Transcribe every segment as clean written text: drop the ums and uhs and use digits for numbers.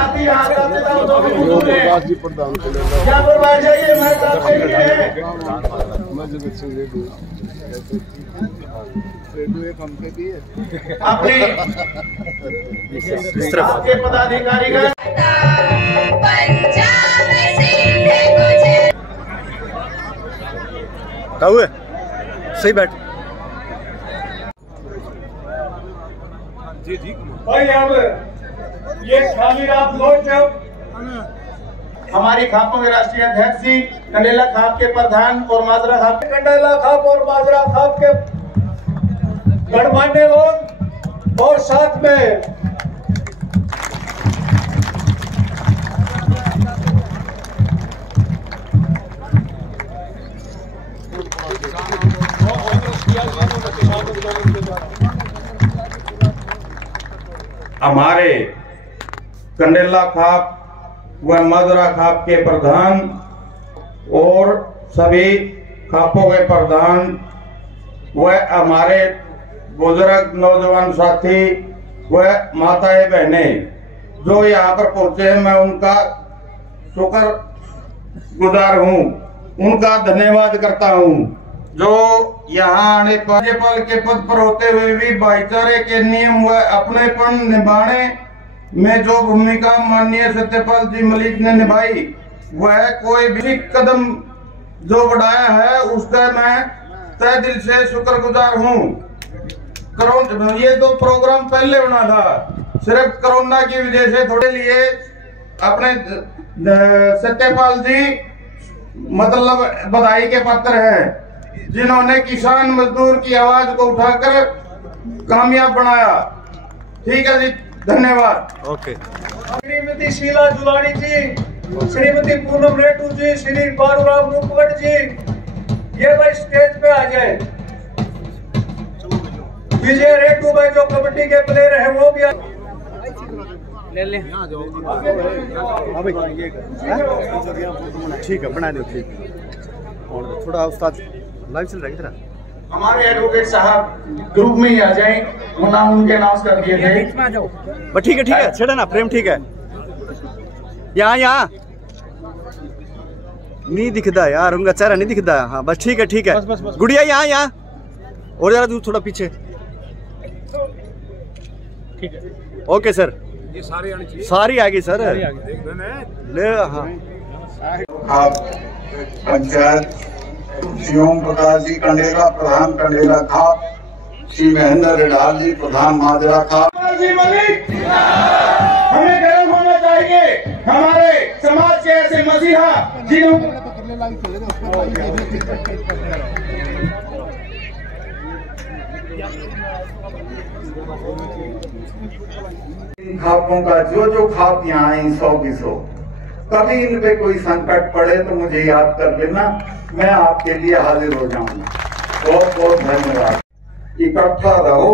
साथी यहाँ पर बैठ जाइए। मैं आपके लिए अपने आपके पदाधिकारी का क्या हुआ? सही बैठ जी भाई। अब ये खाली रात लोग जब हमारी खापों के राष्ट्रीय अध्यक्ष जी, कंडेला खाप के प्रधान और माजरा खाप, कंडेला खाप और माजरा खाप के गणमान्य लोग और साथ में हमारे कंडेला खाप व माजरा खाप के प्रधान और सभी खापों के प्रधान व हमारे बुजुर्ग नौजवान साथी व माताएं बहनें जो यहाँ पर पहुंचे हैं, मैं उनका शुक्र गुजार हूँ, उनका धन्यवाद करता हूँ। जो यहाँ आने पर राज्यपाल के पद पर होते हुए भी भाईचारे के नियम व अपनेपन निभाने में जो भूमिका माननीय सत्यपाल जी मलिक ने निभाई, वह कोई भी कदम जो बढ़ाया है उसका मैं तहे दिल से शुक्रगुजार हूँ। ये तो प्रोग्राम पहले होना था, सिर्फ कोरोना की वजह से थोड़े लिए अपने सत्यपाल जी मतलब बधाई के पात्र हैं, जिन्होंने किसान मजदूर की आवाज को उठाकर कामयाब बनाया। ठीक है जी, धन्यवाद। ओके। श्रीमती शीला जुलानी जी, श्रीमती पूनम रेटू जी, श्री बारूराम मुखगढ़ जी, ये भाई स्टेज पे आ जाए। विजय रेटू भाई जो कबड्डी के प्लेयर है वो भी ले ले। ठीक है, बना दो। ठीक है, और थोड़ा उस्ताद लाइव चल रहा है इधर। हमारे एडवोकेट साहब ग्रुप में ही आ जाएं, वो नाम उनके अनाउंस कर दिए थे। बस ठीक है, छेड़ा ना प्रेम। ठीक है, यहाँ नहीं दिखता यार, उनका चेहरा नहीं दिखता। हाँ बस ठीक है। गुड़िया यहाँ और जरा दूर, थोड़ा पीछे। ठीक है, ओके सर। ये सारी आएगी सर। ले हाँ। आप पंचायत श्री ओम प्रकाश जी कंडेला प्रधान कंडेला खाप, श्री महेंद्र रेडाल जी प्रधान माजरा खाप। हमें गर्व होना चाहिए हमारे समाज के ऐसे मसीहा जिन्होंने खापों का जो खाप यहाँ आई 100 की 100, कभी इन पे कोई संकट पड़े तो मुझे याद कर लेना, मैं आपके लिए हाजिर हो जाऊंगा। बहुत बहुत धन्यवाद। इकट्ठा रहो,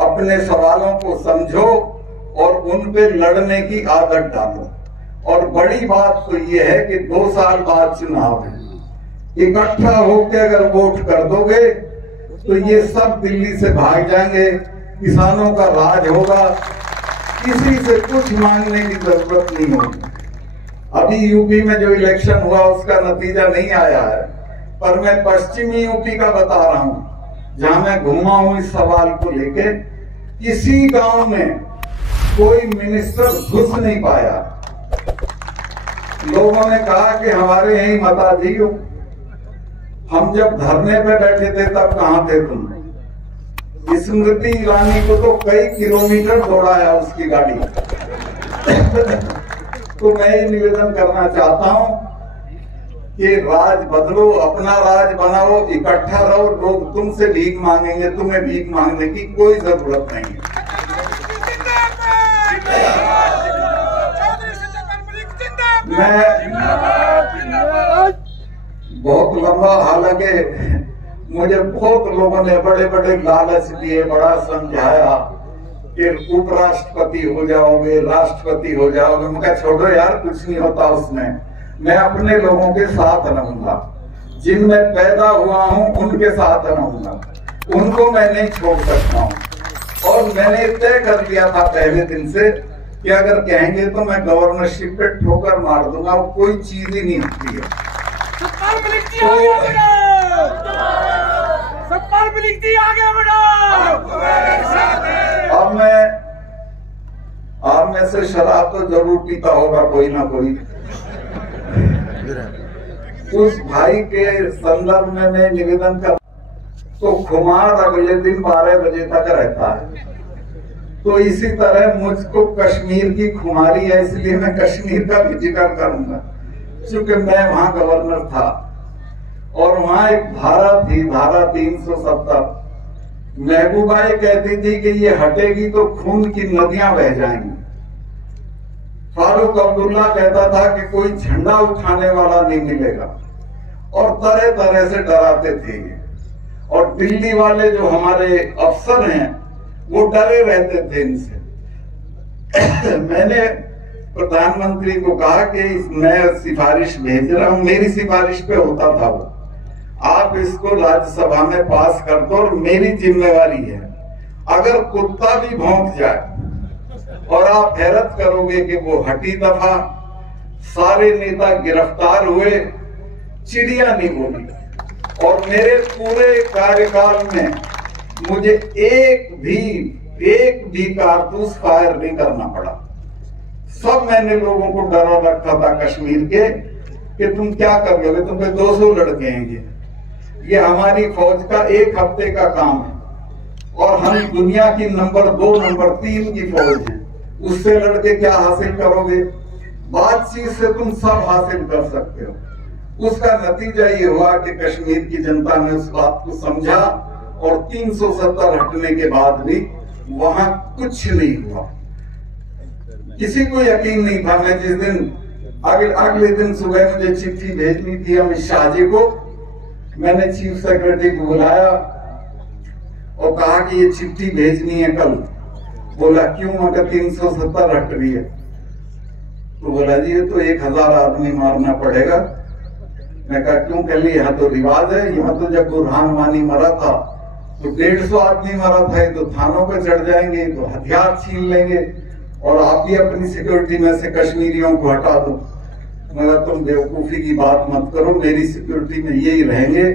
अपने सवालों को समझो और उन पे लड़ने की आदत डालो। और बड़ी बात तो ये है कि 2 साल बाद चुनाव है, इकट्ठा होकर अगर वोट कर दोगे तो ये सब दिल्ली से भाग जाएंगे, किसानों का राज होगा, किसी से कुछ मांगने की जरूरत नहीं होगी। अभी यूपी में जो इलेक्शन हुआ उसका नतीजा नहीं आया है, पर मैं पश्चिमी यूपी का बता रहा हूं, जहां मैं घूमा हूं इस सवाल को लेके। किसी गांव में कोई मिनिस्टर घुस नहीं पाया। लोगों ने कहा कि हमारे यही मताजी हो, हम जब धरने पे बैठे थे तब कहां थे तुम? स्मृति ईरानी को तो कई किलोमीटर दौड़ाया उसकी गाड़ी। तो मैं ये निवेदन करना चाहता हूं कि राज बदलो, अपना राज बनाओ, इकट्ठा रहो। लोग तुमसे भीख मांगेंगे, तुम्हें भीख मांगने की कोई जरूरत नहीं है। मैं बहुत लंबा, हालांकि मुझे बहुत लोगों ने बड़े बड़े लालच दिए, बड़ा समझाया कि उपराष्ट्रपति हो जाओगे, राष्ट्रपति हो जाओगे। मैं कहा छोड़ो यार, कुछ नहीं होता उसमें। मैं अपने लोगों के साथ रहूंगा, जिनमें पैदा हुआ हूं उनके साथ रहूंगा, उनको मैं नहीं छोड़ सकता हूं। और मैंने तय कर लिया था पहले दिन से कि अगर कहेंगे तो मैं गवर्नरशिप पे ठोकर मार दूंगा, कोई चीज ही नहीं होती है। अब मैं आप में से शराब तो जरूर पीता होगा कोई ना कोई। उस भाई के संदर्भ में मैं निवेदन कर, तो खुमार अगले दिन 12 बजे तक रहता है। तो इसी तरह मुझको कश्मीर की खुमारी है, इसलिए मैं कश्मीर का भी जिक्र करूंगा, क्योंकि मैं वहां गवर्नर था और वहां एक धारा थी, धारा 370। महबूबा ये कहती थी कि ये हटेगी तो खून की नदियां बह जाएंगी। फारूक अब्दुल्ला कहता था कि कोई झंडा उठाने वाला नहीं मिलेगा, और तरह तरह से डराते थे। और दिल्ली वाले जो हमारे अफसर हैं वो डरे रहते थे इनसे। मैंने प्रधानमंत्री को कहा कि मैं सिफारिश भेज रहा हूं, मेरी सिफारिश पे होता था वो, आप इसको राज्यसभा में पास कर दो और मेरी जिम्मेवारी है। अगर कुत्ता भी भौंक जाए और आप हैरत करोगे कि वो हटी दफा, सारे नेता गिरफ्तार हुए, चिड़िया नहीं बोली। और मेरे पूरे कार्यकाल में मुझे एक भी कारतूस फायर नहीं करना पड़ा। सब मैंने लोगों को डरा रखा था कश्मीर के कि तुम क्या कर लोगे, तुम पे 200 लड़के हैं, ये हमारी फौज का 1 हफ्ते का काम है और हम दुनिया की नंबर 2 नंबर 3 की फौज है, उससे लड़के क्या हासिल करोगे? बातचीत से तुम सब हासिल कर सकते हो। उसका नतीजा ये हुआ कि कश्मीर की जनता ने उस बात को समझा और 370 हटने के बाद भी वहां कुछ नहीं हुआ। किसी को यकीन नहीं था। मैं जिस दिन अगले दिन सुबह मुझे चिट्ठी भेजनी थी अमित शाह जी को, मैंने चीफ सेक्रेटरी को बुलाया और कहा कि ये चिट्ठी भेजनी है कल। बोला क्यों? मगर 370 हट रही है। तो बोला जी ये तो 1000 आदमी मारना पड़ेगा। मैं कहा क्यों? कह ली यहाँ तो रिवाज है, यहाँ तो जब बुरहान वानी मरा था तो 150 आदमी मरा था, ये तो थानों पे चढ़ जाएंगे, तो हथियार छीन लेंगे और आप भी अपनी सिक्योरिटी में से कश्मीरियों को हटा दो। मगर तुम बेवकूफी की बात मत करो, मेरी सिक्योरिटी में यही रहेंगे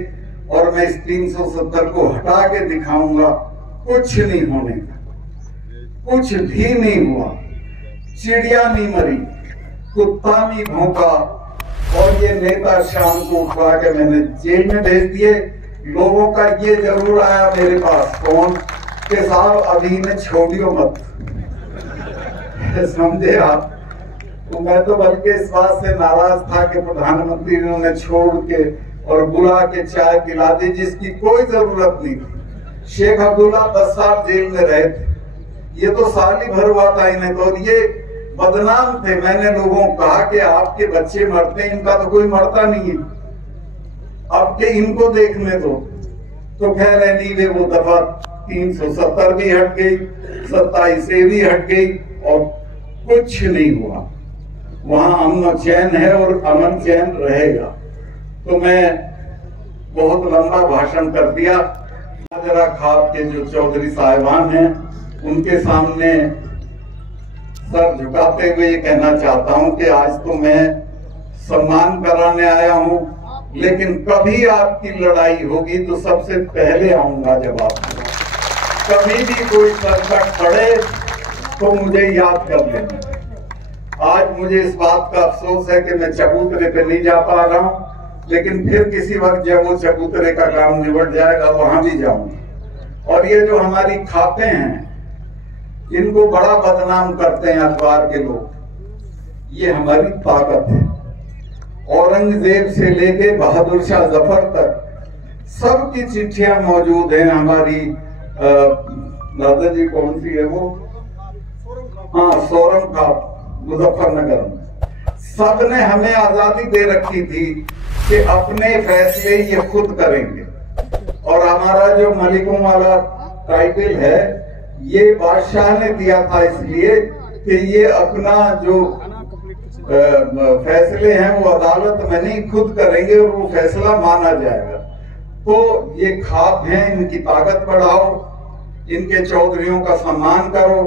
और मैं इस 370 को हटा के दिखाऊंगा। कुछ नहीं होने का, कुछ भी नहीं हुआ। चिड़िया नहीं मरी, कुत्ता नहीं भौंका और ये नेता शाम को उठवा के मैंने जेल में भेज दिए। लोगों का ये जरूर आया मेरे पास फोन के साहब अभी ने छोड़ियो मत, समझे आप? तो मैं तो बल्कि इस बात से नाराज था कि प्रधानमंत्री ने छोड़ के और बुला के चाय पिला दी, जिसकी कोई जरूरत नहीं थी। शेख अब्दुल्ला 10 साल जेल में रहे थे, ये तो साल ही भर हुआ था इन्हें, तो ये बदनाम थे। मैंने लोगों को कहा कि आपके बच्चे मरते हैं, इनका तो कोई मरता नहीं है, अब के इनको देखने दो। तो खैर एनीवे वो दफा 370 भी हट गई, 27 भी हट गई और कुछ नहीं हुआ। वहां अमन चैन है और अमन चैन रहेगा। तो मैं बहुत लंबा भाषण कर दिया। जरा खाप के जो चौधरी साहिबान हैं उनके सामने सर झुकाते हुए ये कहना चाहता हूं कि आज तो मैं सम्मान कराने आया हूं, लेकिन कभी आपकी लड़ाई होगी तो सबसे पहले आऊंगा। जब आप कभी भी कोई संकट पड़े तो मुझे याद कर लेना। आज मुझे इस बात का अफसोस है कि मैं चबूतरे पे नहीं जा पा रहा हूं, लेकिन फिर किसी वक्त जब वो चबूतरे का काम निबट जाएगा वहां भी जाऊंगा। और ये जो हमारी खापें हैं इनको बड़ा बदनाम करते हैं अखबार के लोग, ये हमारी ताकत है। औरंगजेब से लेके बहादुर शाह जफर तक सबकी चिट्ठियां मौजूद हैं हमारी। दादाजी कौन सी है वो? हाँ, सोरम का मुजफ्फरनगर में। सबने हमें आजादी दे रखी थी कि अपने फैसले ये खुद करेंगे। और हमारा जो मलिकों वाला टाइटल है ये बादशाह ने दिया था, इसलिए कि ये अपना जो फैसले हैं वो अदालत में नहीं खुद करेंगे और वो फैसला माना जाएगा। तो ये खाप हैं, इनकी ताकत बढ़ाओ, इनके चौधरियों का सम्मान करो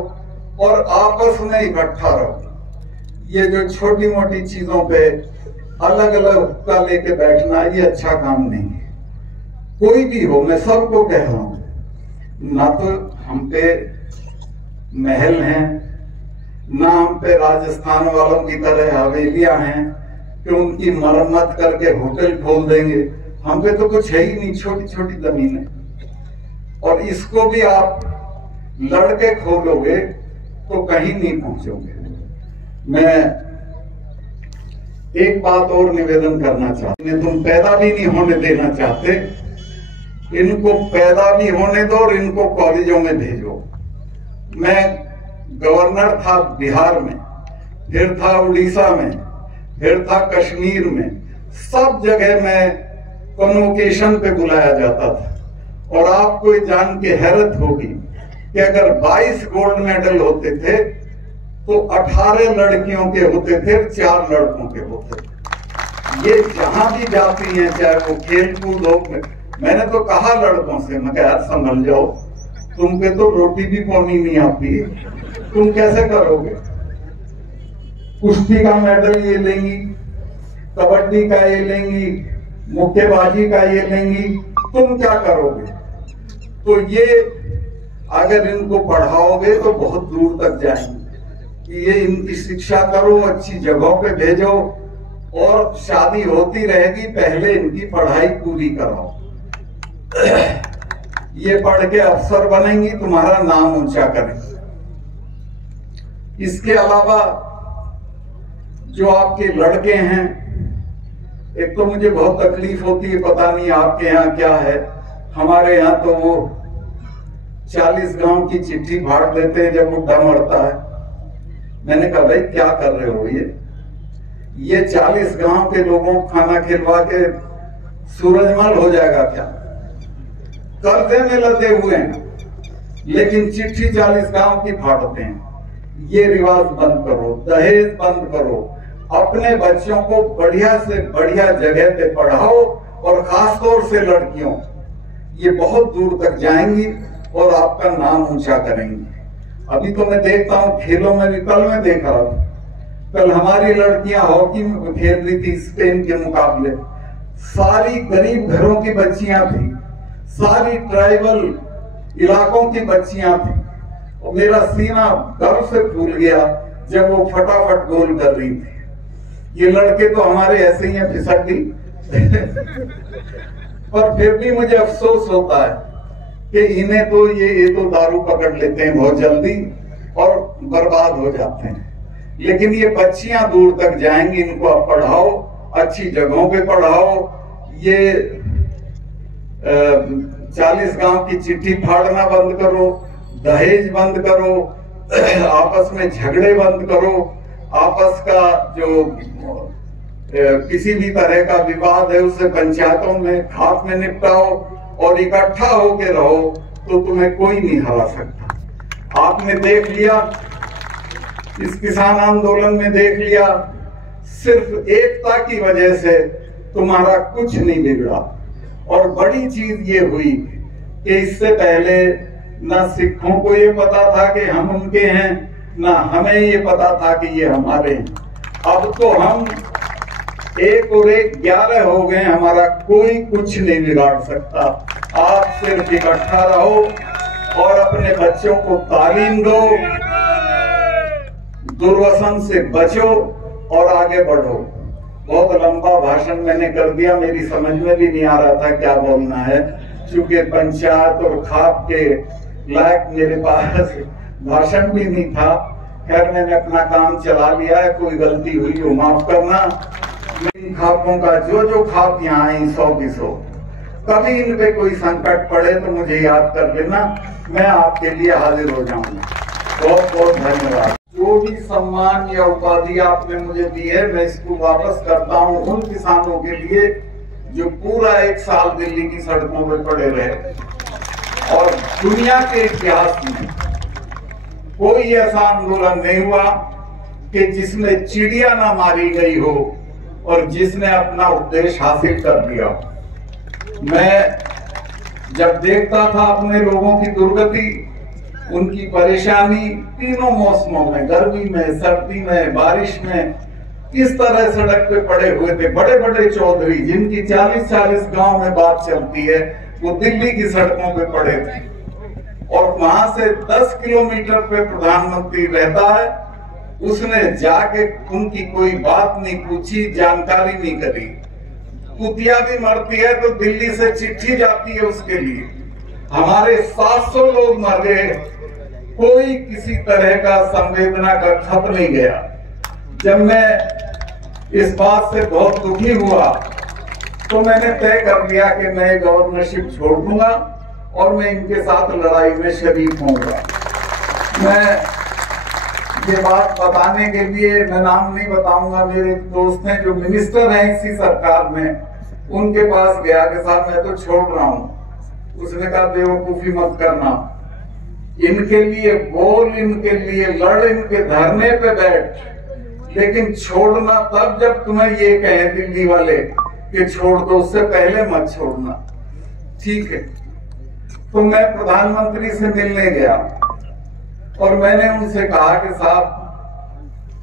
और आपस में इकट्ठा रहो। ये जो छोटी मोटी चीजों पे अलग अलग हुक्का लेके बैठना ये अच्छा काम नहीं है। कोई भी हो, मैं सबको कह रहा हूं, ना तो हम पे महल हैं, ना हम पे राजस्थान वालों की तरह हवेलियां हैं कि उनकी मरम्मत करके होटल खोल देंगे। हम पे तो कुछ है ही नहीं, छोटी छोटी जमीन है। और इसको भी आप लड़के खोलोगे तो कहीं नहीं पहुंचोगे। मैं एक बात और निवेदन करना चाहता हूं, तुम पैदा भी नहीं होने देना चाहते, इनको पैदा भी होने दो और इनको कॉलेजों में भेजो। मैं गवर्नर था बिहार में, फिर था उड़ीसा में, फिर था कश्मीर में, सब जगह मैं कन्वोकेशन पे बुलाया जाता था। और आपको जान के हैरत होगी कि अगर 22 गोल्ड मेडल होते थे तो 18 लड़कियों के होते थे, 4 लड़कों के होते थे। ये जहां भी जाती हैं, चाहे वो खेल कूद हो, मैंने तो कहा लड़कों से, मैं कहा यार संभल जाओ, तुम पे तो रोटी भी पानी नहीं आती, तुम कैसे करोगे? कुश्ती का मेडल ये लेंगी, कबड्डी का ये लेंगी, मुक्केबाजी का ये लेंगी, तुम क्या करोगे? तो ये अगर इनको पढ़ाओगे तो बहुत दूर तक जाएंगे। ये इनकी शिक्षा करो, अच्छी जगहों पे भेजो, और शादी होती रहेगी, पहले इनकी पढ़ाई पूरी कराओ। ये पढ़ के अफसर बनेंगी, तुम्हारा नाम ऊंचा करेंगे। इसके अलावा जो आपके लड़के हैं, एक तो मुझे बहुत तकलीफ होती है, पता नहीं आपके यहाँ क्या है, हमारे यहाँ तो वो 40 गांव की चिट्ठी फाड़ देते हैं जब बुड्ढा मरता है। मैंने कहा भाई क्या कर रहे हो? ये 40 गांव के लोगों को खाना खिलवा के सूरजमल हो जाएगा क्या? कर्जे में लदे हुए हैं, लेकिन चिट्ठी 40 गांव की फाड़ते हैं। ये रिवाज बंद करो, दहेज बंद करो, अपने बच्चों को बढ़िया से बढ़िया जगह पे पढ़ाओ, और खासतौर से लड़कियों, ये बहुत दूर तक जाएंगी और आपका नाम ऊंचा करेंगी। अभी तो मैं देखता हूँ खेलों में भी, कल मैं देख रहा था, कल हमारी लड़कियां हॉकी में खेल रही थी स्पेन के मुकाबले। सारी गरीब घरों की बच्चियां थी, सारी ट्राइबल इलाकों की बच्चियां थी, और मेरा सीना गर्व से फूल गया जब वो फटाफट गोल कर रही थी। ये लड़के तो हमारे ऐसे ही हैं, फिसड्डी। पर फिर भी मुझे अफसोस होता है कि इन्हें तो ये तो दारू पकड़ लेते हैं बहुत जल्दी और बर्बाद हो जाते हैं। लेकिन ये बच्चियां दूर तक जाएंगी, इनको आप पढ़ाओ, अच्छी जगहों पे पढ़ाओ। ये 40 गांव की चिट्ठी फाड़ना बंद करो, दहेज बंद करो, आपस में झगड़े बंद करो, आपस का जो किसी भी तरह का विवाद है उसे पंचायतों में खाप में निपटाओ, और इकट्ठा होके रहो तो तुम्हें कोई नहीं हरा सकता। आपने देख लिया, इस किसान आंदोलन में देख लिया, सिर्फ एकता की वजह से तुम्हारा कुछ नहीं बिगड़ा। और बड़ी चीज ये हुई कि इससे पहले न सिखों को ये पता था कि हम उनके हैं, न हमें ये पता था कि ये हमारे हैं। अब तो हम 1 और 1 11 हो गए, हमारा कोई कुछ नहीं बिगाड़ सकता। आप सिर्फ इकट्ठा रहो और अपने बच्चों को तालीम दो, दुर्व्यसन से बचो और आगे बढ़ो। बहुत लंबा भाषण मैंने कर दिया, मेरी समझ में भी नहीं आ रहा था क्या बोलना है, क्योंकि पंचायत और खाप के लायक मेरे पास भाषण भी नहीं था। खैर मैंने अपना काम चला लिया है, कोई गलती हुई हो माफ करना। इन खापों का जो खाप यहाँ आई 100 की 100, कभी इन पे कोई संकट पड़े तो मुझे याद कर लेना, मैं आपके लिए हाजिर हो जाऊंगा। बहुत बहुत धन्यवाद। जो भी सम्मान या उपाधि आपने मुझे दी है, मैं इसको वापस करता हूँ उन किसानों के लिए जो पूरा 1 साल दिल्ली की सड़कों पर पड़े रहे। और दुनिया के इतिहास में कोई ऐसा आंदोलन नहीं हुआ कि जिसमें चिड़िया ना मारी गई हो और जिसने अपना उद्देश्य हासिल कर दिया। मैं जब देखता था अपने लोगों की दुर्गति, उनकी परेशानी तीनों मौसमों में, गर्मी में, सर्दी में, बारिश में, किस तरह सड़क पे पड़े हुए थे। बड़े बड़े चौधरी जिनकी 40-40 गांव में बात चलती है, वो दिल्ली की सड़कों पे पड़े थे और वहां से 10 किलोमीटर पे प्रधानमंत्री रहता है। उसने जाके उनकी कोई बात नहीं पूछी, जानकारी नहीं करी। कुतिया भी मरती है तो दिल्ली से चिट्ठी जाती है उसके लिए। हमारे 700 लोग मर गए, कोई किसी तरह का संवेदना का खत नहीं गया। जब मैं इस बात से बहुत दुखी हुआ तो मैंने तय कर लिया कि मैं गवर्नरशिप छोड़ दूंगा और मैं इनके साथ लड़ाई में शरीक होऊंगा। मैं ये बात बताने के लिए, मैं नाम नहीं बताऊंगा, मेरे दोस्त हैं जो मिनिस्टर हैं इसी सरकार में, उनके पास गया कि साहब मैं तो छोड़ रहा हूं। उसने कहा बेवकूफी मत करना, इनके लिए बोल, इनके लिए लड़, इनके धरने पे बैठ, लेकिन छोड़ना तब जब तुम्हें ये कहें दिल्ली वाले कि छोड़ दो, उससे पहले मत छोड़ना। ठीक है। तो मैं प्रधानमंत्री से मिलने गया और मैंने उनसे कहा कि साहब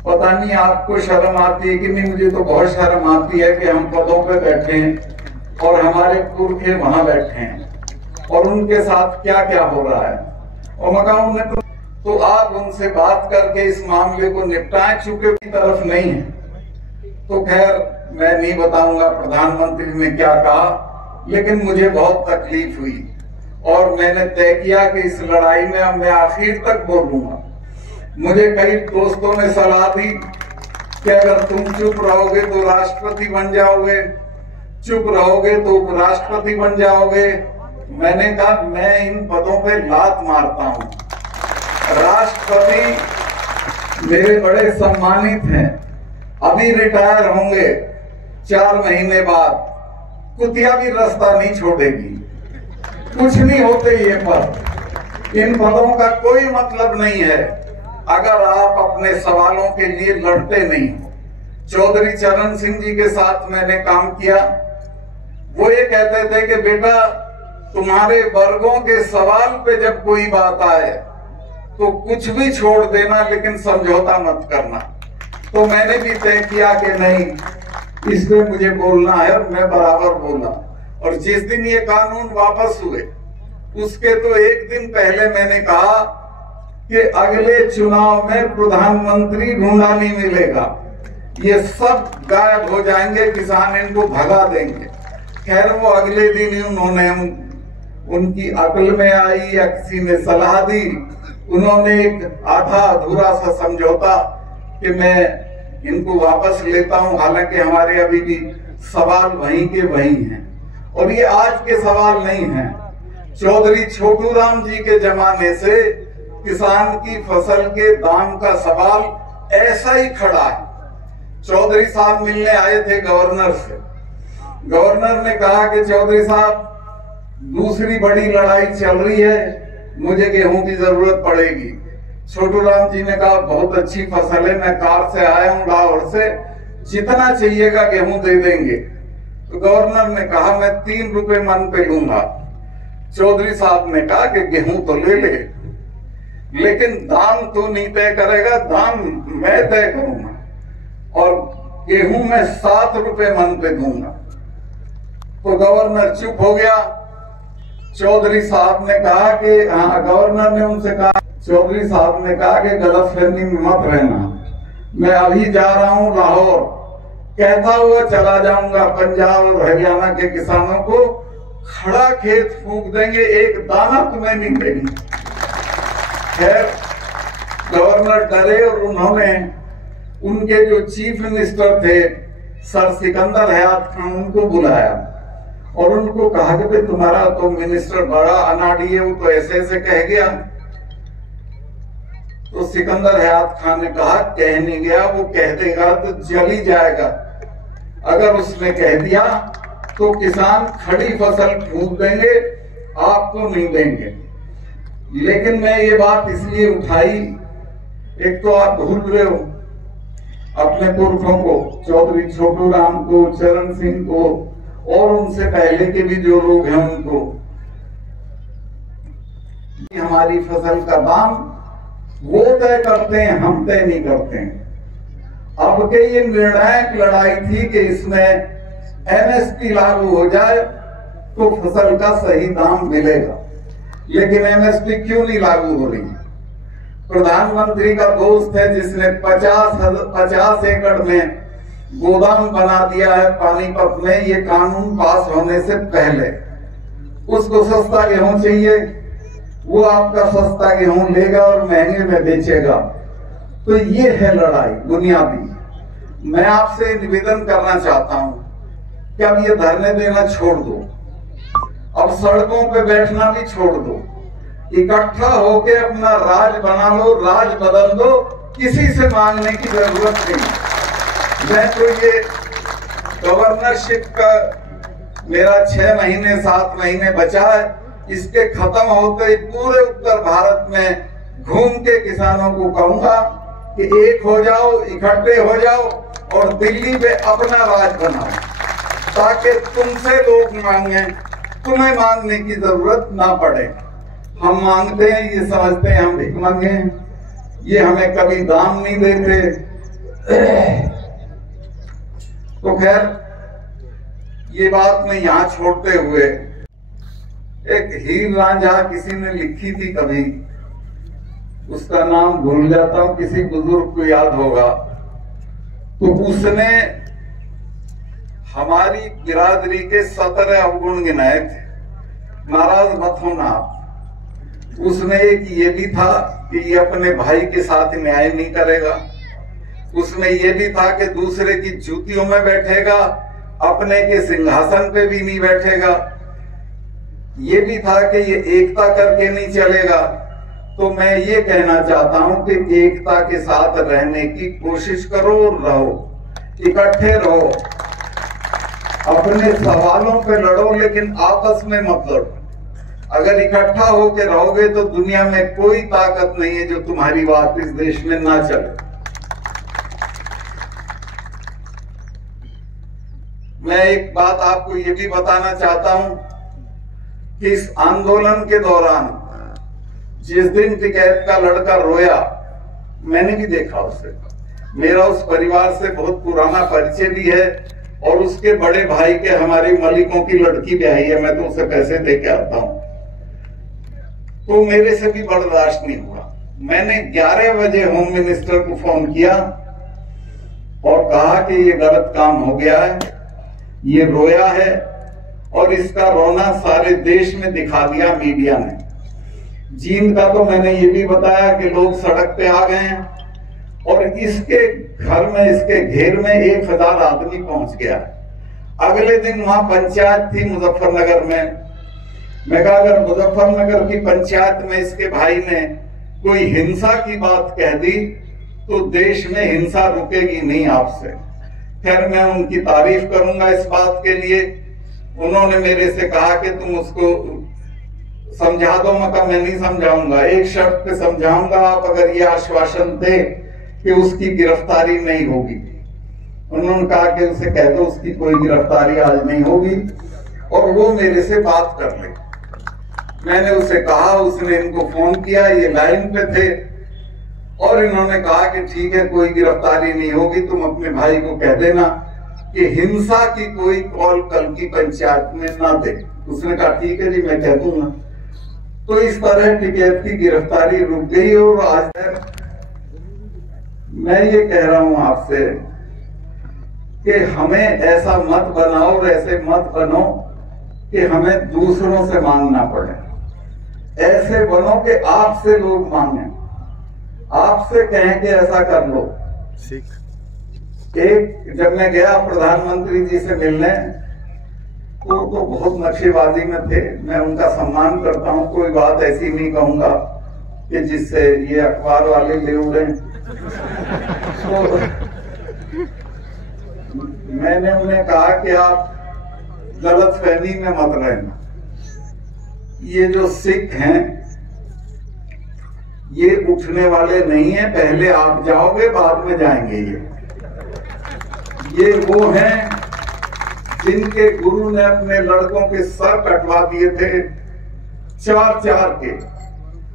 पता नहीं आपको शर्म आती है कि नहीं, मुझे तो बहुत शर्म आती है कि हम पदों पे बैठे हैं और हमारे पुरखे वहां बैठे हैं और उनके साथ क्या क्या हो रहा है। और मैं कहूं उन्हें तो आप उनसे बात करके इस मामले को निपटाएं, चूंकि की तरफ नहीं है। तो खैर मैं नहीं बताऊंगा प्रधानमंत्री ने क्या कहा, लेकिन मुझे बहुत तकलीफ हुई और मैंने तय किया कि इस लड़ाई में अब मैं आखिर तक बोलूंगा। मुझे कई दोस्तों ने सलाह दी कि अगर तुम चुप रहोगे तो राष्ट्रपति बन जाओगे, चुप रहोगे तो उपराष्ट्रपति बन जाओगे। मैंने कहा मैं इन पदों पे लात मारता हूं। राष्ट्रपति मेरे बड़े सम्मानित हैं, अभी रिटायर होंगे 4 महीने बाद, कुतिया भी रास्ता नहीं छोड़ेगी। कुछ नहीं होते ये पद, इन पदों का कोई मतलब नहीं है अगर आप अपने सवालों के लिए लड़ते नहीं हो। चौधरी चरण सिंह जी के साथ मैंने काम किया। वो ये कहते थे कि बेटा तुम्हारे वर्गों के सवाल पे जब कोई बात आए तो कुछ भी छोड़ देना, लेकिन समझौता मत करना। तो मैंने भी तय किया कि नहीं, इसमें मुझे बोलना है और मैं बराबर बोला। और जिस दिन ये कानून वापस हुए उसके तो एक दिन पहले मैंने कहा कि अगले चुनाव में प्रधानमंत्री ढूंढा नहीं मिलेगा, ये सब गायब हो जाएंगे, किसान इनको भगा देंगे। खैर वो अगले दिन ही उन्होंने, उनकी अकल में आई या किसी ने सलाह दी, उन्होंने एक आधा अधूरा सा समझौता कि मैं इनको वापस लेता हूं। हालांकि हमारे अभी भी सवाल वहीं के वहीं हैं और ये आज के सवाल नहीं हैं। चौधरी छोटू राम जी के जमाने से किसान की फसल के दाम का सवाल ऐसा ही खड़ा है। चौधरी साहब मिलने आए थे गवर्नर से। गवर्नर ने कहा कि चौधरी साहब दूसरी बड़ी लड़ाई चल रही है, मुझे गेहूं की जरूरत पड़ेगी। छोटू राम जी ने कहा बहुत अच्छी फसल है, मैं कार से आया हूं लाहौर से, जितना चाहिएगा गेहूं दे देंगे। तो गवर्नर ने कहा मैं 3 रुपए मन पे लूंगा। चौधरी साहब ने कहा कि गेहूं तो ले ले, लेकिन दाम तो नहीं तय करेगा, दाम मैं तय करूंगा और गेहूं मैं 7 रुपए मन पे दूंगा। तो गवर्नर चुप हो गया। चौधरी साहब ने कहा कि हाँ, गवर्नर ने उनसे कहा, चौधरी साहब ने कहा कि गलतफहमी में मत रहना, मैं अभी जा रहा हूं लाहौर, कहता हुआ चला जाऊंगा पंजाब और हरियाणा के किसानों को खड़ा खेत फूंक देंगे, एक दाना तुम्हें नहीं देंगे। खैर गवर्नर डरे और उन्होंने उनके जो चीफ मिनिस्टर थे सर सिकंदर हयात खान, उनको बुलाया और उनको कहा कि भाई तुम्हारा तो मिनिस्टर बड़ा अनाड़ी है, वो तो ऐसे ऐसे कह गया। तो सिकंदर हयात खान ने कहा कह नहीं गया, वो कह देगा तो जल ही जाएगा। अगर उसने कह दिया तो किसान खड़ी फसल फूंक देंगे, आपको नहीं देंगे। लेकिन मैं ये बात इसलिए उठाई, एक तो आप भूल रहे हो अपने पुरखों को, चौधरी छोटू राम को, चरण सिंह को और उनसे पहले के भी जो लोग हैं उनको। हमारी फसल का दाम वो तय करते हैं, हम तय नहीं करते हैं। अब के ये निर्णायक लड़ाई थी कि इसमें एमएसपी लागू हो जाए तो फसल का सही दाम मिलेगा, लेकिन एमएसपी क्यों नहीं लागू हो रही? प्रधानमंत्री का दोस्त है जिसने 50 एकड़ में गोदाम बना दिया है पानीपत में, ये कानून पास होने से पहले। उसको सस्ता गेहूं चाहिए, वो आपका सस्ता गेहूं लेगा और महंगे में बेचेगा। तो ये है लड़ाई बुनियादी। मैं आपसे निवेदन करना चाहता हूं कि अब ये धरने देना छोड़ दो, अब सड़कों पे बैठना भी छोड़ दो, इकट्ठा होके अपना राज बना लो, राज बदल दो, किसी से मांगने की जरूरत नहीं। मैं तो ये गवर्नरशिप का मेरा 6 महीने 7 महीने बचा है, इसके खत्म होते ही पूरे उत्तर भारत में घूम के किसानों को कहूंगा कि एक हो जाओ, इकट्ठे हो जाओ और दिल्ली पे अपना राज बनाओ, ताकि तुमसे लोग मांगे, तुम्हें मांगने की जरूरत ना पड़े। हम मांगते हैं, ये समझते हैं हम भीख मांगे हैं, ये हमें कभी दाम नहीं देते। तो खैर ये बात मैं यहाँ छोड़ते हुए, एक हीर रांझा किसी ने लिखी थी कभी, उसका नाम भूल जाता हूं, किसी बुजुर्ग को याद होगा, तो उसने हमारी बिरादरी के 17 अवगुण गिनाए थे। नाराज मत होना आप। उसमें एक ये भी था कि ये अपने भाई के साथ न्याय नहीं करेगा, उसमें ये भी था कि दूसरे की जूतियों में बैठेगा, अपने के सिंहासन पे भी नहीं बैठेगा, ये भी था कि ये एकता करके नहीं चलेगा। तो मैं ये कहना चाहता हूं कि एकता के साथ रहने की कोशिश करो और रहो, इकट्ठे रहो, अपने सवालों पे लड़ो, लेकिन आपस में मत लड़ो। अगर इकट्ठा होकर रहोगे तो दुनिया में कोई ताकत नहीं है जो तुम्हारी बात इस देश में ना चले। मैं एक बात आपको ये भी बताना चाहता हूं कि इस आंदोलन के दौरान जिस दिन टिकैत का लड़का रोया, मैंने भी देखा उसे। मेरा उस परिवार से बहुत पुराना परिचय भी है और उसके बड़े भाई के हमारी मलिकों की लड़की ब्याही है, मैं तो उसे पैसे दे के आता हूं। तो मेरे से भी बर्दाश्त नहीं हुआ। मैंने 11 बजे होम मिनिस्टर को फोन किया और कहा कि ये गलत काम हो गया है, ये रोया है और इसका रोना सारे देश में दिखा दिया मीडिया ने। जींद का तो मैंने ये भी बताया कि लोग सड़क पे आ गए हैं और इसके घर में, इसके घेर में 1000 आदमी पहुंच गया। अगले दिन वहां पंचायत थी मुजफ्फरनगर में। मैं कहा अगर मुजफ्फरनगर की पंचायत में इसके भाई ने कोई हिंसा की बात कह दी तो देश में हिंसा रुकेगी नहीं आपसे। खैर मैं उनकी तारीफ करूंगा इस बात के लिए। उन्होंने मेरे से कहा कि तुम उसको समझा दो। मैं नहीं समझाऊंगा, एक शर्त पे समझाऊंगा, आप अगर ये आश्वासन दे कि उसकी गिरफ्तारी नहीं होगी। उन्होंने कहा कि उसे कह दो उसकी कोई गिरफ्तारी आज नहीं होगी और वो मेरे से बात कर ले। मैंने उसे कहा, उसने इनको फोन किया, ये लाइन पे थे और इन्होंने कहा कि ठीक है कोई गिरफ्तारी नहीं होगी, तुम अपने भाई को कह देना कि हिंसा की कोई कॉल कल की पंचायत में ना दे। उसने कहा ठीक है जी मैं कह दूंगा। तो इस तरह टिकैत की गिरफ्तारी रुक गई और आज मैं ये कह रहा हूं आपसे कि हमें ऐसा मत बनाओ और ऐसे मत बनो कि हमें दूसरों से मांगना पड़े। ऐसे बनो कि आपसे लोग मांगे, आपसे कहें कि ऐसा कर लो। एक जब मैं गया प्रधानमंत्री जी से मिलने तो बहुत नक्शेबाजी में थे। मैं उनका सम्मान करता हूं, कोई बात ऐसी नहीं कहूंगा कि जिससे ये अखबार वाले ले उड़े। तो मैंने उन्हें कहा कि आप गलतफहमी में मत रहना। ये जो सिख हैं ये उठने वाले नहीं है, पहले आप जाओगे बाद में जाएंगे। ये वो हैं जिनके गुरु ने अपने लड़कों के सर कटवा दिए थे 4-4 के।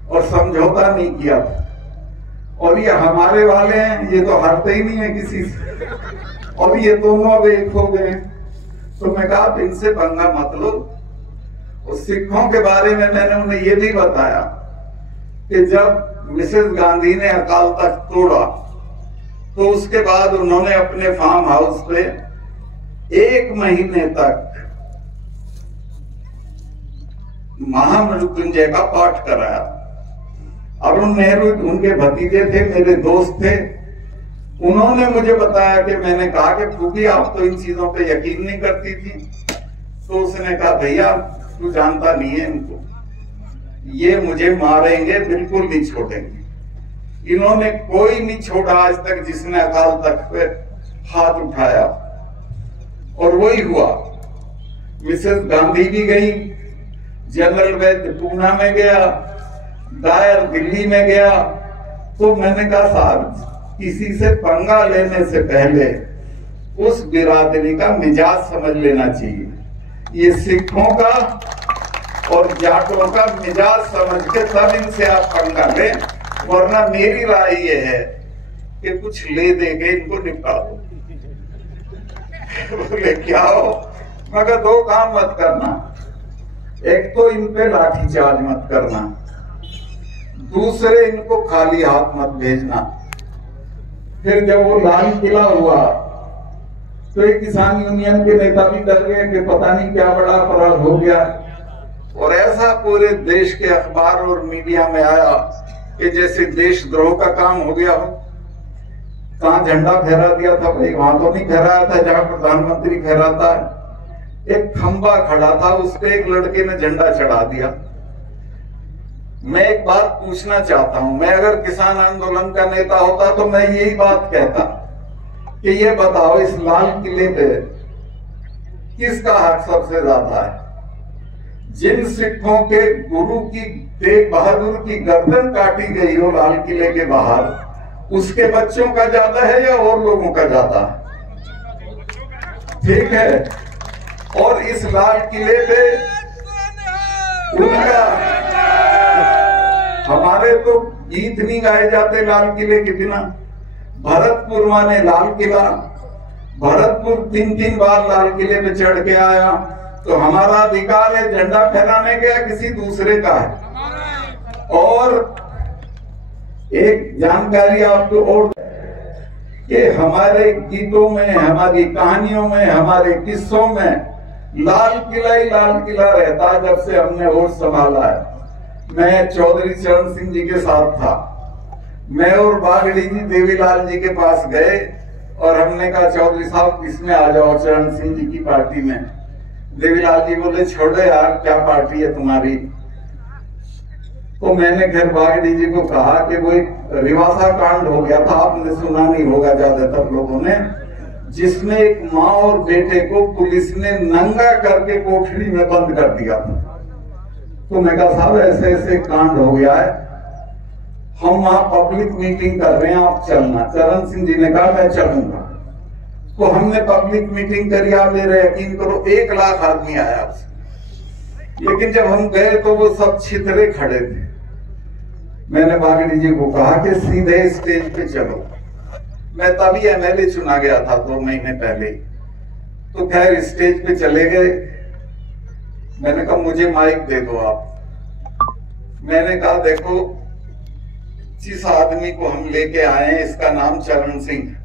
और समझौता नहीं किया था। और ये हमारे वाले हैं, ये तो हारते ही नहीं है किसी से, और ये दोनों अब एक हो गए। तो मैं कहा आप इनसे पंगा मत लो। उस सिखों के बारे में मैंने उन्हें ये भी बताया कि जब मिसेस गांधी ने अकाल तख्त तोड़ा तो उसके बाद उन्होंने अपने फार्म हाउस पे 1 महीने तक महामृत्युंजय का पाठ कराया। अरुण नेहरू उनके भतीजे थे, मेरे दोस्त थे। उन्होंने मुझे बताया कि मैंने कहा कि फूफी आप तो इन चीजों पे यकीन नहीं करती थी। तो उसने कहा भैया तू जानता नहीं है इनको, ये मुझे मारेंगे, बिल्कुल नहीं छोड़ेंगे। इन्होंने कोई नहीं छोड़ा आज तक जिसने अकाल तख्त पे हाथ उठाया। और वही हुआ, मिसेस गांधी भी गई, जनरल वैद्य पूना में गया, डायर दिल्ली में गया। तो मैंने कहा साहब किसी से पंगा लेने से पहले उस बिरादरी का मिजाज समझ लेना चाहिए। ये सिखों का और जाटों का मिजाज समझ के तब इनसे आप पंगा लें, वरना मेरी राय ये है कि कुछ ले दे के इनको निपटा दो। बोले क्या हो? मगर 2 काम मत करना, एक तो इन पे लाठीचार्ज मत करना, दूसरे इनको खाली हाथ मत भेजना। फिर जब वो लाल किला हुआ तो एक किसान यूनियन के नेता भी डर गए कि पता नहीं क्या बड़ा अपराध हो गया। और ऐसा पूरे देश के अखबार और मीडिया में आया कि जैसे देशद्रोह का काम हो गया हो। कहाँ झंडा फहरा दिया था भाई? वहां तो नहीं फहराया था जहां प्रधानमंत्री फहराता है। एक खंबा खड़ा था, उस पे एक लड़के ने झंडा चढ़ा दिया। मैं एक बात पूछना चाहता हूं, मैं अगर किसान आंदोलन का नेता होता तो मैं यही बात कहता कि ये बताओ इस लाल किले पे किसका हक सबसे ज्यादा है? जिन सिखों के गुरु की तेग बहादुर की गर्दन काटी गई हो लाल किले के बाहर, उसके बच्चों का ज्यादा है या और लोगों का ज्यादा है? ठीक है। और इस लाल किले पे उनका, हमारे तो गीत नहीं गाए जाते लाल किले के बिना। भरतपुर माने लाल किला, भरतपुर 3-3 बार लाल किले पे चढ़ के आया, तो हमारा अधिकार है झंडा फहराने का किसी दूसरे का है? और एक जानकारी आपको और कि हमारे गीतों में, हमारी कहानियों में, हमारे किस्सों में लाल किला ही लाल किला रहता है जब से हमने होश संभाला है। मैं चौधरी चरण सिंह जी के साथ था, मैं और बागड़ी जी देवीलाल जी के पास गए और हमने कहा चौधरी साहब इसमें आ जाओ चरण सिंह जी की पार्टी में। देवीलाल जी बोले छोड़ो यार क्या पार्टी है तुम्हारी। तो मैंने खैर बागड़ी जी को कहा कि वो एक रिवासा कांड हो गया था, आपने सुना नहीं होगा ज्यादातर लोगों ने, जिसमें एक माँ और बेटे को पुलिस ने नंगा करके कोठरी में बंद कर दिया था। तो मैं कहा साहब ऐसे ऐसे कांड हो गया है, हम वहां पब्लिक मीटिंग कर रहे हैं, आप चलना। चरण सिंह जी ने कहा मैं चलूंगा। तो हमने पब्लिक मीटिंग करी, आप मेरे यकीन करो 1 लाख आदमी आया आपसे। लेकिन जब हम गए तो वो सब छितरे खड़े थे। मैंने बागड़ी जी को कहा कि सीधे स्टेज पे चलो। मैं तभी एमएलए चुना गया था 2 महीने पहले। तो खैर स्टेज पे चले गए। मैंने कहा मुझे माइक दे दो आप। मैंने कहा देखो जिस आदमी को हम लेके आए हैं इसका नाम चरण सिंह।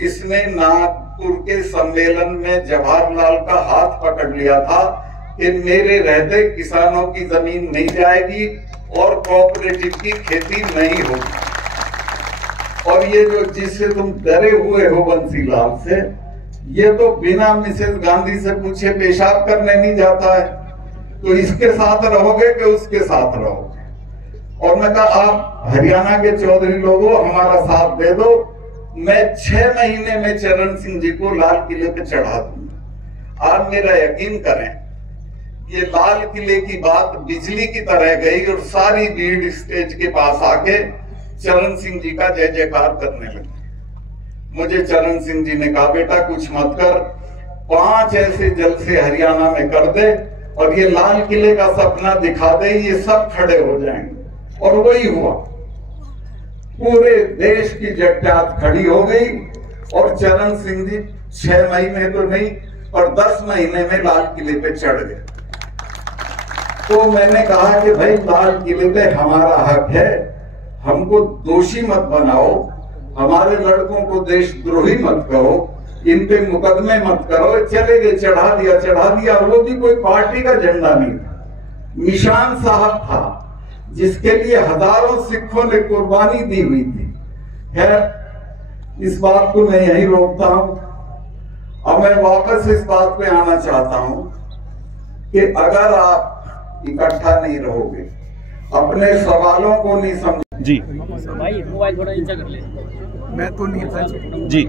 इसने नागपुर के सम्मेलन में जवाहरलाल का हाथ पकड़ लिया था कि मेरे रहते किसानों की जमीन नहीं जाएगी और कोऑपरेटिव की खेती नहीं होगी। और ये जो जिससे तुम डरे हुए हो बंसीलाल से, ये तो बिना मिसेस गांधी से पूछे पेशाब करने नहीं जाता है। तो इसके साथ रहोगे कि उसके साथ रहोगे? और मैं कहा आप हरियाणा के चौधरी लोगों हमारा साथ दे दो, मैं 6 महीने में चरण सिंह जी को लाल किले पे चढ़ा दूंगा। आप मेरा यकीन करें, ये लाल किले की बात बिजली की तरह गई और सारी भीड़ स्टेज के पास आके चरण सिंह जी का जय जयकार करने लगी। मुझे चरण सिंह जी ने कहा बेटा कुछ मत कर, 5 ऐसे जलसे हरियाणा में कर दे और ये लाल किले का सपना दिखा दे, ये सब खड़े हो जाएंगे। और वही हुआ। पूरे देश की जट्टात खड़ी हो गई और चरण सिंह जी 6 महीने तो नहीं और 10 महीने में लाल किले पे चढ़ गए। तो मैंने कहा कि भाई लाल किले पे हमारा हक है, हमको दोषी मत बनाओ, हमारे लड़कों को देशद्रोही मत कहो, इन पे मुकदमे मत करो। चले गए, चढ़ा दिया। और वो भी कोई पार्टी का झंडा नहीं था, निशान साहब था, जिसके लिए हजारों सिखों ने कुर्बानी दी हुई थी। खैर, इस बात को मैं यही रोकता हूं। अब मैं वापस इस बात पे आना चाहता हूं कि अगर आप इकट्ठा नहीं रहोगे, अपने सवालों को नहीं समझ जी भाई मोबाइल थोड़ा नीचे कर ले। मैं तो नहीं था जी,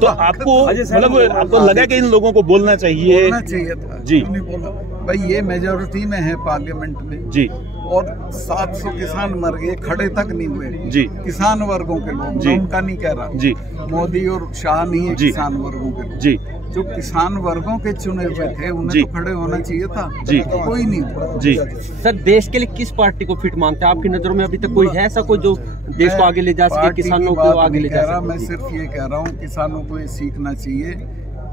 तो आपको मतलब आपको लगा कि इन लोगों को बोलना चाहिए था जी? नहीं बोला भाई, ये मेजोरिटी में है पार्लियामेंट में जी, और 700 किसान मर गए, खड़े तक नहीं हुए जी। किसान वर्गों के लोग, जी। मैं उनका नहीं कह रहा जी, मोदी और शाह नहीं है, जी। किसान वर्गों के लोग। जी, जो किसान वर्गों के चुने हुए थे उन्हें जी। तो खड़े होना चाहिए था, जी। कोई नहीं हुआ। जी। सर, देश के लिए किस पार्टी को फिट मानते हैं? आपकी नजरों में अभी तक कोई है ऐसा कोई जो देश को आगे ले जा सके, पार्टी किसानों की को बात आगे ले नहीं जा कह रहा, सके? मैं सिर्फ ये कह रहा हूँ किसानों को ये सीखना चाहिए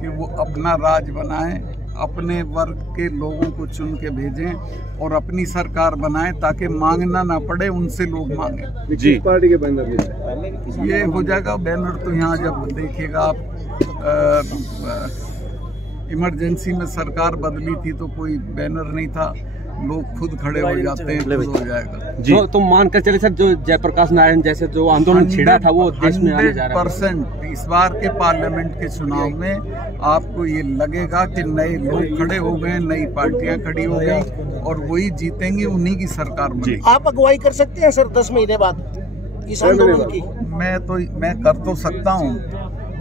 कि वो अपना राज बनाएं, अपने वर्ग के लोगों को चुन के भेजें और अपनी सरकार बनाएं ताकि मांगना ना पड़े, उनसे लोग मांगे। जी। पार्टी के बैनर ये हो जाएगा बैनर तो यहाँ जब देखिएगा आप, इमरजेंसी में सरकार बदली थी तो कोई बैनर नहीं था, लोग खुद खड़े हो जाते हैं, खुद हो जाएगा। जी। तो मान कर चले सर, जो जयप्रकाश नारायण जैसे जो आंदोलन छिड़ा था वो देश में आने जा रहा है। 100% इस बार के पार्लियामेंट के चुनाव में आपको ये लगेगा कि नए लोग खड़े हो गए, नई पार्टियां खड़ी हो गई और वही जीतेंगी, उन्हीं की सरकार बनेगी। आप अगुवाई कर सकते हैं सर 10 महीने बाद इस आंदोलन की? मैं कर तो सकता हूँ,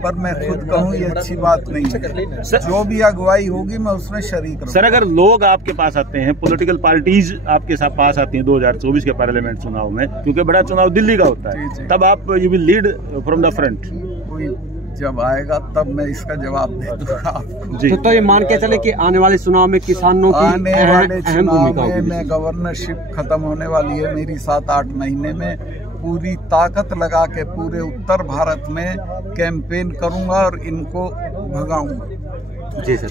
पर मैं खुद कहूँ ये अच्छी बात नहीं है। जो भी अगुवाई होगी मैं उसमें शरीक रहूँगा। सर, अगर लोग आपके पास आते हैं, पॉलिटिकल पार्टीज आपके साथ पास आती हैं 2024 के पार्लियामेंट चुनाव में, क्योंकि बड़ा चुनाव दिल्ली का होता है, जी। तब आप you will lead from the front. कोई जब आएगा तब मैं इसका जवाब दे दूंगा आपको। जी। तो ये मान के चले कि आने वाले चुनाव में किसानों की आने वाले अहम चुनाव भूमिका में होगी। मैं गवर्नरशिप खत्म होने वाली है मेरी 7-8 महीने में, पूरी ताकत लगा के पूरे उत्तर भारत में कैंपेन करूंगा और इनको भगाऊंगा। जी सर,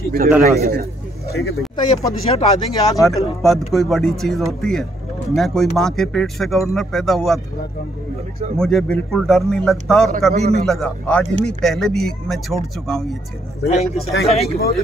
तो ये पद से हटा देंगे आज? और पद कोई बड़ी चीज होती है? मैं कोई माँ के पेट से गवर्नर पैदा हुआ था, मुझे बिल्कुल डर नहीं लगता और कभी नहीं लगा। आज ही नहीं, पहले भी मैं छोड़ चुका हूँ ये चीज। Thank you.